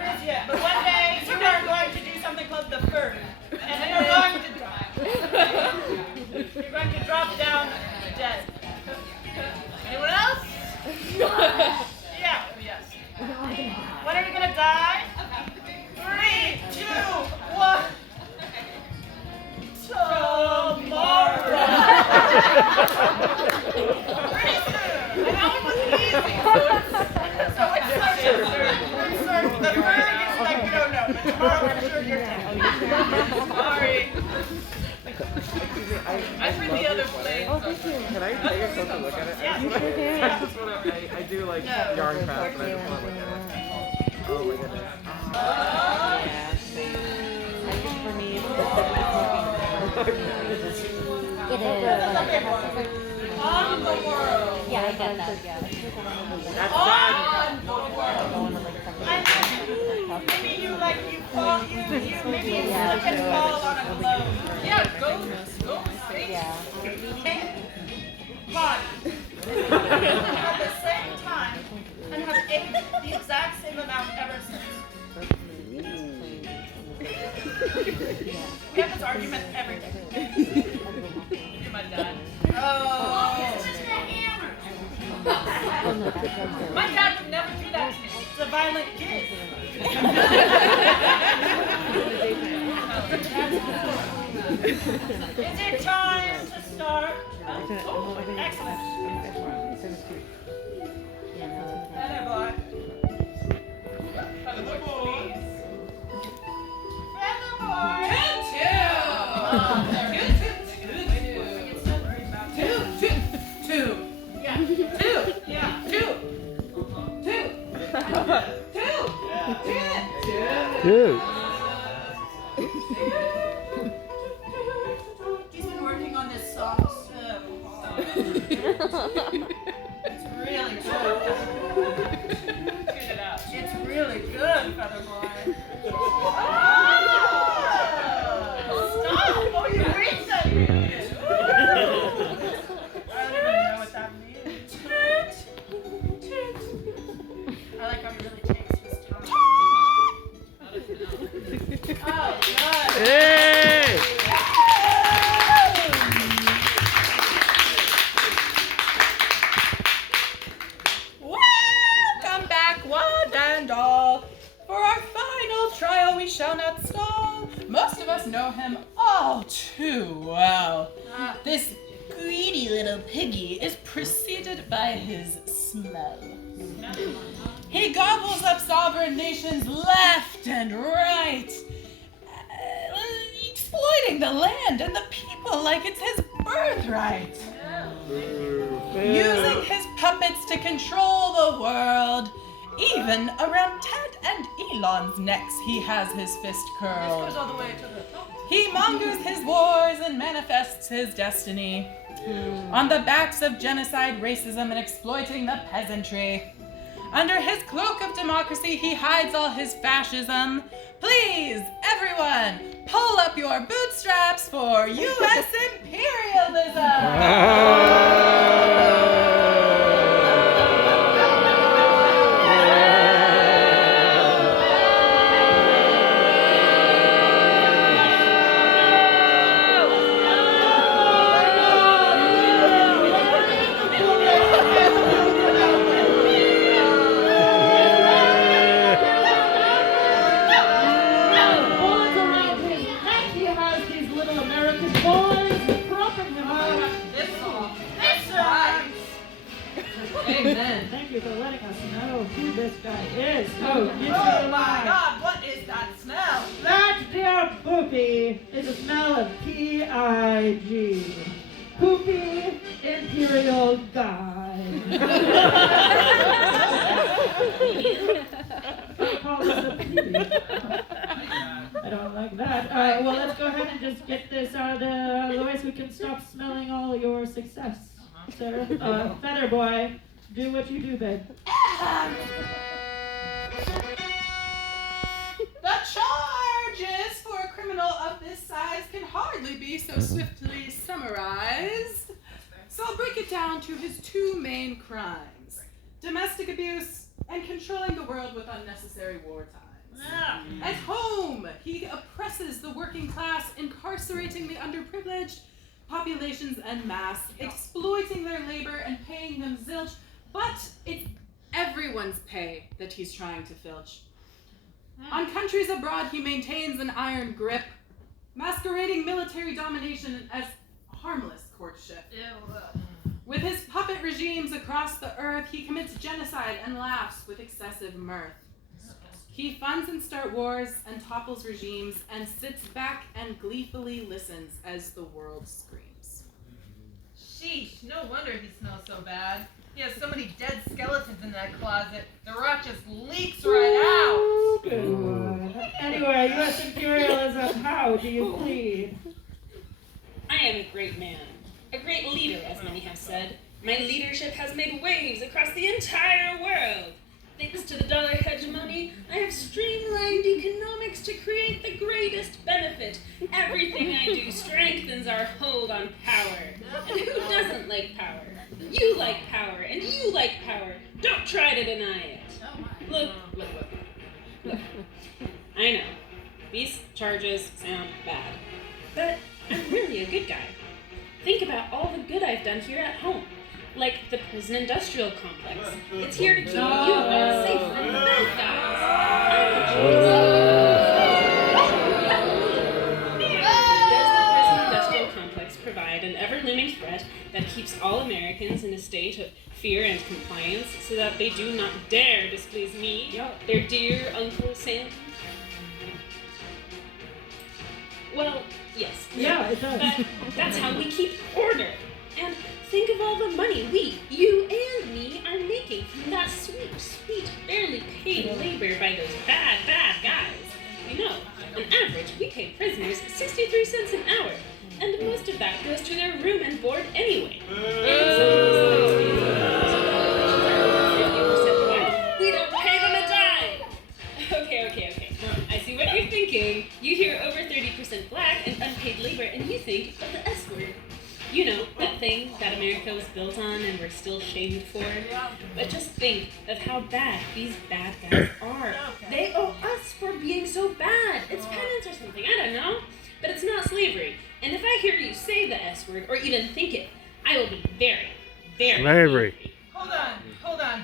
Yeah, but one day you are going to do something called the fur, and then you're going to die. You're going to drop down dead. Anyone else? Yeah, yes. When are you going to die? 3, 2, 1. Tomorrow. Pretty soon. And that one was easy. So it's certain. The third is like we don't know, but tomorrow I'm sure you're dead. Sorry. I heard the other plane. Oh, thank you. Can I take a closer look at it? Yeah. You sure can. I do like yarn craft, and I just want to look at it. Oh my goodness. Yeah, same. I think for me, it is. On the world. Yeah, I get that. Yeah. That's On the world. And maybe you fall, maybe you slip and fall on a globe. Yeah, go space. Yeah. Body. At the same time, and have aged the exact same amount ever since. We have this argument every day. You're my dad. Oh. It's just a hammer. My dad would never do that to me. It's a violent kid. Is it time to start? Oh, excellent. Feather boy. Feather boy, please. Feather boy. Two. Yeah. Two. Yeah. Two. He's been working on this song so hard. It's really good. Tune it out. It's really good, Feather Boy. Stop! Oh, you read that music. I don't even know what that means. I like how he really takes his time. Oh, good. Hey! Welcome back, one and all. For our final trial, we shall not stall. Most of us know him all too well. This greedy little piggy is preceded by his smell. He gobbles up sovereign nations left and right, exploiting the land and the people like it's his birthright. Using his puppets to control the world. Even around Ted and Elon's necks he has his fist curled. This goes all the way to the top. He mongers his wars and manifests his destiny on the backs of genocide, racism, and exploiting the peasantry. Under his cloak of democracy, he hides all his fascism. Please, everyone, pull up your bootstraps for US Imperialism! Amen. Thank you for letting us know who this guy is. Oh, you Oh my God, what is that smell? That, dear Poopy, is the smell of P-I-G. Poopy Imperial Guy. Call this a P. I don't like that. All right, well, let's go ahead and just get this out of the way so we can stop smelling all your success, sir. Feather Boy, do what you do, babe. The charges for a criminal of this size can hardly be so swiftly summarized. So I'll break it down to his two main crimes: domestic abuse and controlling the world with unnecessary wartime. At home, he oppresses the working class, incarcerating the underprivileged populations en masse, exploiting their labor and paying them zilch, but it's everyone's pay that he's trying to filch. On countries abroad, he maintains an iron grip, masquerading military domination as harmless courtship. With his puppet regimes across the earth, he commits genocide and laughs with excessive mirth. He funds and starts wars and topples regimes and sits back and gleefully listens as the world screams. Sheesh, no wonder he smells so bad. He has so many dead skeletons in that closet, the rot just leaks right out. Good one. Anyway, US Imperialism, how do you plead? I am a great man, a great leader, as many have said. My leadership has made waves across the entire world. Thanks to the dollar hegemony, I have streamlined economics to create the greatest benefit. Everything I do strengthens our hold on power. And who doesn't like power? You like power, and you like power. Don't try to deny it. Look. I know, these charges sound bad, but I'm really a good guy. Think about all the good I've done here at home. Like the prison industrial complex. It's here to keep you all safe from the bad guys. Does the prison industrial complex provide an ever-looming threat that keeps all Americans in a state of fear and compliance so that they do not dare displease me, their dear Uncle Sam? Well, yes. Yeah, it does. But that's how we keep order. And think of all the money you and me are making from that sweet, barely paid labor by those bad guys. You know, on average, we pay prisoners 63 cents an hour, and most of that goes to their room and board anyway. And some of these we don't pay them a dime! Okay. I see what you're thinking. You hear over 30% black and unpaid labor, and you think of the S word. You know, that thing that America was built on and we're still shamed for. But just think of how bad these bad guys are. They owe us for being so bad. It's penance or something, I don't know. But it's not slavery. And if I hear you say the S word or even think it, I will be very Slavery. angry. Hold on.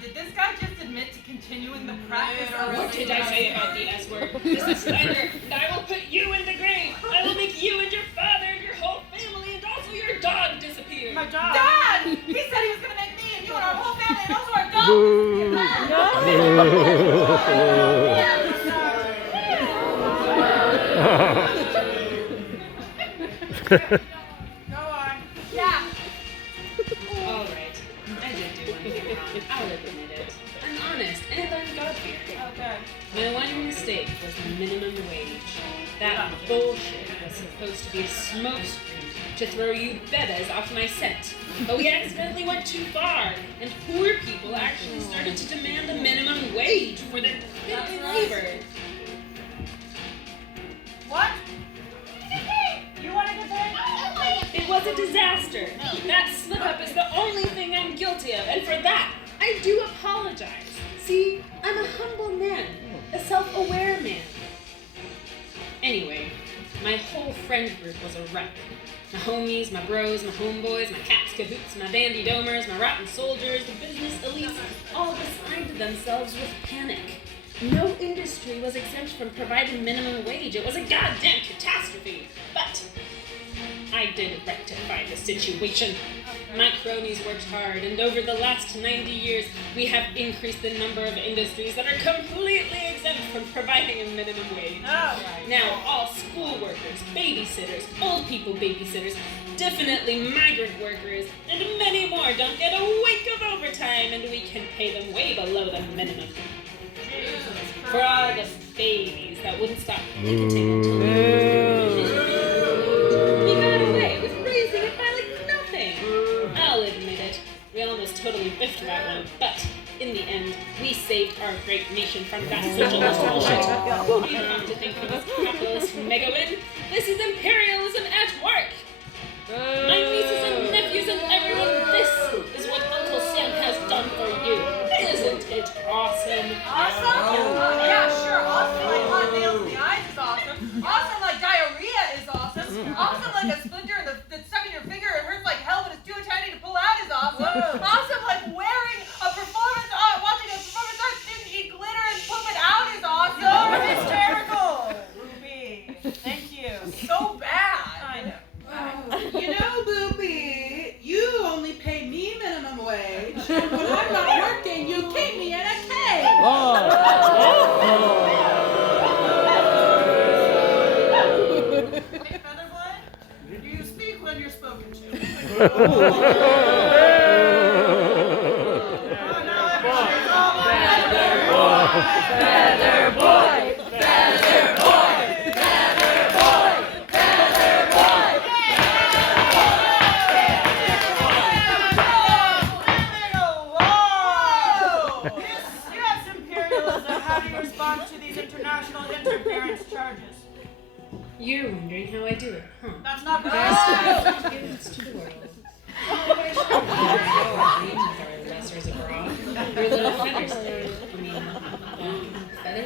Did this guy just admit to continuing the practice? What did I say about the S word? This is slander, and I will put you in the grave. I will make you and your father and your whole family and also your dog disappear. My dog? Dad! He said he was gonna make me and you and our whole family and also our dog disappear. Go on. Yeah. All right, I did do one thing wrong. I'll admit it. I'm honest and I'm God-fearing. Okay. My one mistake was the minimum wage. That bullshit was supposed to be a smokescreen to throw you betas off my set. But we accidentally went too far, and poor people actually started to demand a minimum wage for their piddly labor. What? You wanted to say? It was a disaster. That slip-up is the only thing I'm guilty of, and for that, I do apologize. See, I'm a humble man, a self-aware man. Anyway, my whole friend group was a wreck. My homies, my bros, my homeboys, my cats, cahoots, my dandy-domers, my rotten soldiers, the business elites, all beside themselves with panic. No industry was exempt from providing minimum wage. It was a goddamn catastrophe. But I did rectify the situation. My cronies worked hard, and over the last 90 years, we have increased the number of industries that are completely exempt from providing a minimum wage. Now, all school workers, babysitters, old people babysitters, definitely migrant workers, and many more don't get a wink of overtime, and we can pay them way below the minimum. For all the babies that wouldn't stop pivoting until we got away with raising it by like nothing. I'll admit it, we almost totally biffed that one, but in the end, we saved our great nation from that socialist bullshit. You don't have to think for this capitalist mega-win. This is imperialism at work. My nieces and nephews and everyone, this is what Uncle Sam has done for you. Isn't it awesome? Awesome? Yeah, sure, awesome. like a splinter that's stuck in your finger. It hurts like hell, but it's too tiny to pull out is awesome. Awesome, like wearing a performance art, watching a performance art student eat glitter and poop it out is awesome. Hysterical. Ruby, thank you. So bad. I know. You know, Boopy, you only pay me minimum wage, and when I'm not working, you keep me in a cage. Hey, Featherboy, you speak when you're spoken to. US Imperialism, how do you respond to these international interference charges? You're wondering how I do it, huh? That's not There's right. gifts to the world. Our lessers abroad. Your little feather slave. Feather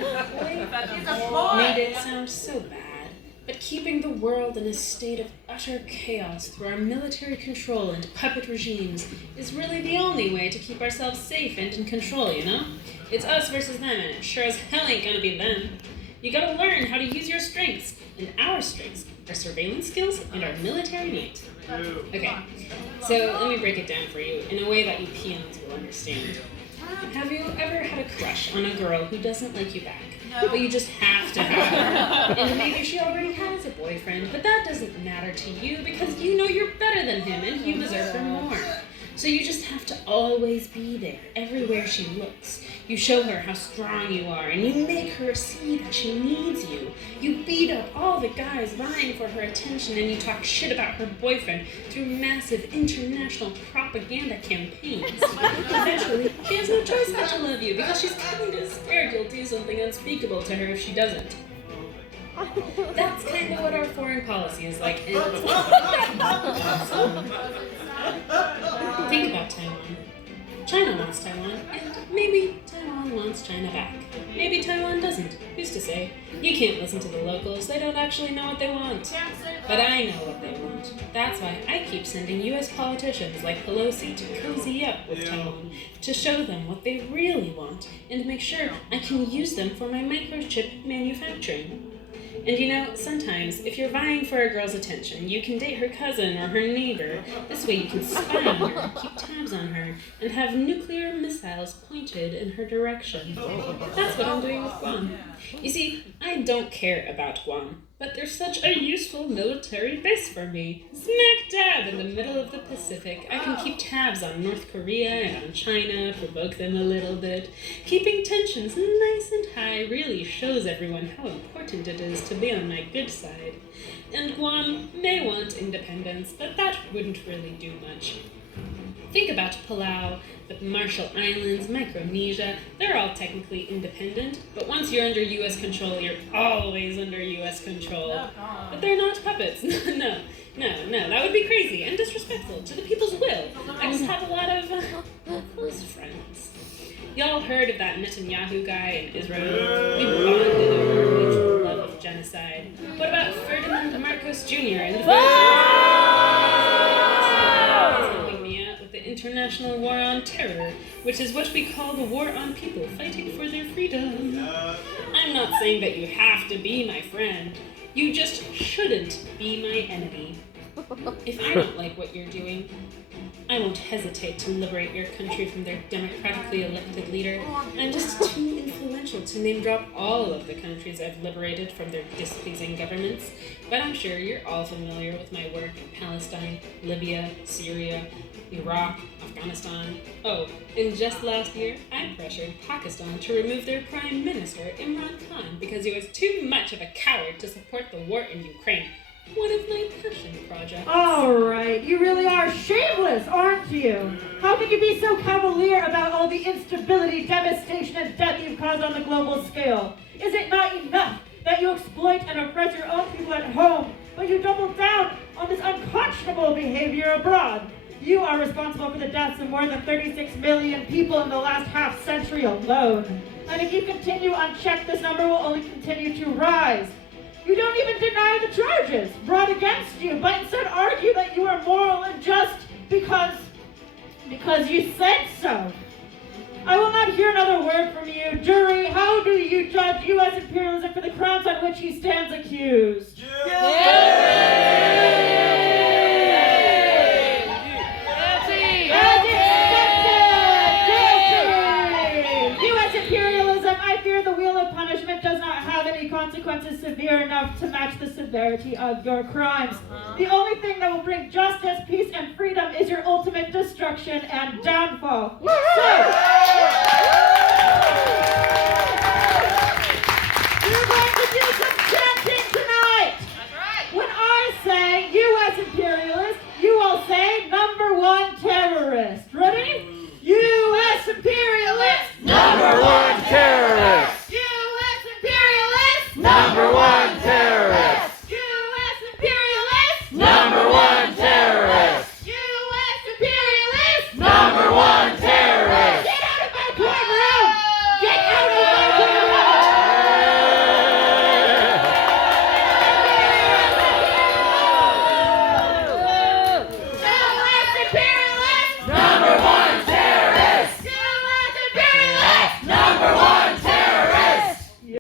boy? Made it sound so bad. But keeping the world in a state of utter chaos through our military control and puppet regimes is really the only way to keep ourselves safe and in control, you know? It's us versus them, and it sure as hell ain't gonna be them. You gotta learn how to use your strengths, and our strengths, our surveillance skills, and our military might. Okay, so let me break it down for you in a way that you peons will understand. Have you ever had a crush on a girl who doesn't like you back? But you just have to have her. And maybe she already has a boyfriend, but that doesn't matter to you because you know you're better than him and you deserve her more. So you just have to always be there, everywhere she looks. You show her how strong you are, and you make her see that she needs you. You beat up all the guys vying for her attention, and you talk shit about her boyfriend through massive international propaganda campaigns. Eventually, she has no choice but to love you, because she's kind of scared you'll do something unspeakable to her if she doesn't. That's kind of what our foreign policy is like. And think about Taiwan. China wants Taiwan, and maybe Taiwan wants China back. Maybe Taiwan doesn't. Who's to say? You can't listen to the locals. They don't actually know what they want. But I know what they want. That's why I keep sending US politicians like Pelosi to cozy up with Taiwan, to show them what they really want, and make sure I can use them for my microchip manufacturing. And you know, sometimes, if you're vying for a girl's attention, you can date her cousin or her neighbor. This way you can spy on her, keep tabs on her, and have nuclear missiles pointed in her direction. That's what I'm doing with Guam. You see, I don't care about Guam, but they're such a useful military base for me. Smack dab in the middle of the Pacific, I can keep tabs on North Korea and on China, provoke them a little bit. Keeping tensions nice and high really shows everyone how important it is to be on my good side. And Guam may want independence, but that wouldn't really do much. Think about Palau, the Marshall Islands, Micronesia. They're all technically independent, but once you're under U.S. control, you're always under U.S. control. But they're not puppets. No, that would be crazy and disrespectful to the people's will. I just have a lot of close friends. Y'all heard of that Netanyahu guy in Israel? We bonded over our mutual love of genocide. What about Ferdinand Marcos Jr. in the helping me out with the International War on Terror, which is what we call the war on people fighting for their freedom. I'm not saying that you have to be my friend. You just shouldn't be my enemy. If I don't like what you're doing, I won't hesitate to liberate your country from their democratically elected leader. I'm just too influential to name drop all of the countries I've liberated from their displeasing governments, but I'm sure you're all familiar with my work in Palestine, Libya, Syria, Iraq, Afghanistan. Oh, and just last year, I pressured Pakistan to remove their Prime Minister, Imran Khan, because he was too much of a coward to support the war in Ukraine. One of my passion projects. All right, you really are shameless, aren't you? How can you be so cavalier about all the instability, devastation, and death you've caused on the global scale? Is it not enough that you exploit and oppress your own people at home, but you double down on this unconscionable behavior abroad? You are responsible for the deaths of more than 36 million people in the last half century alone. And if you continue unchecked, this number will only continue to rise. You don't even deny the charges brought against you, but instead argue that you are moral and just because you said so. I will not hear another word from you. Jury, how do you judge US imperialism for the crimes on which he stands accused? As expected! US imperialism, I fear the wheel of punishment does not have any consequences severe enough to match the severity of your crimes. The only thing that will bring justice, peace, and freedom is your ultimate destruction and downfall. So, you're going to do some chanting tonight. That's right. When I say US imperialist, you all say #1 terrorist. Ready? US imperialist. #1 terrorist. US imperialist. #1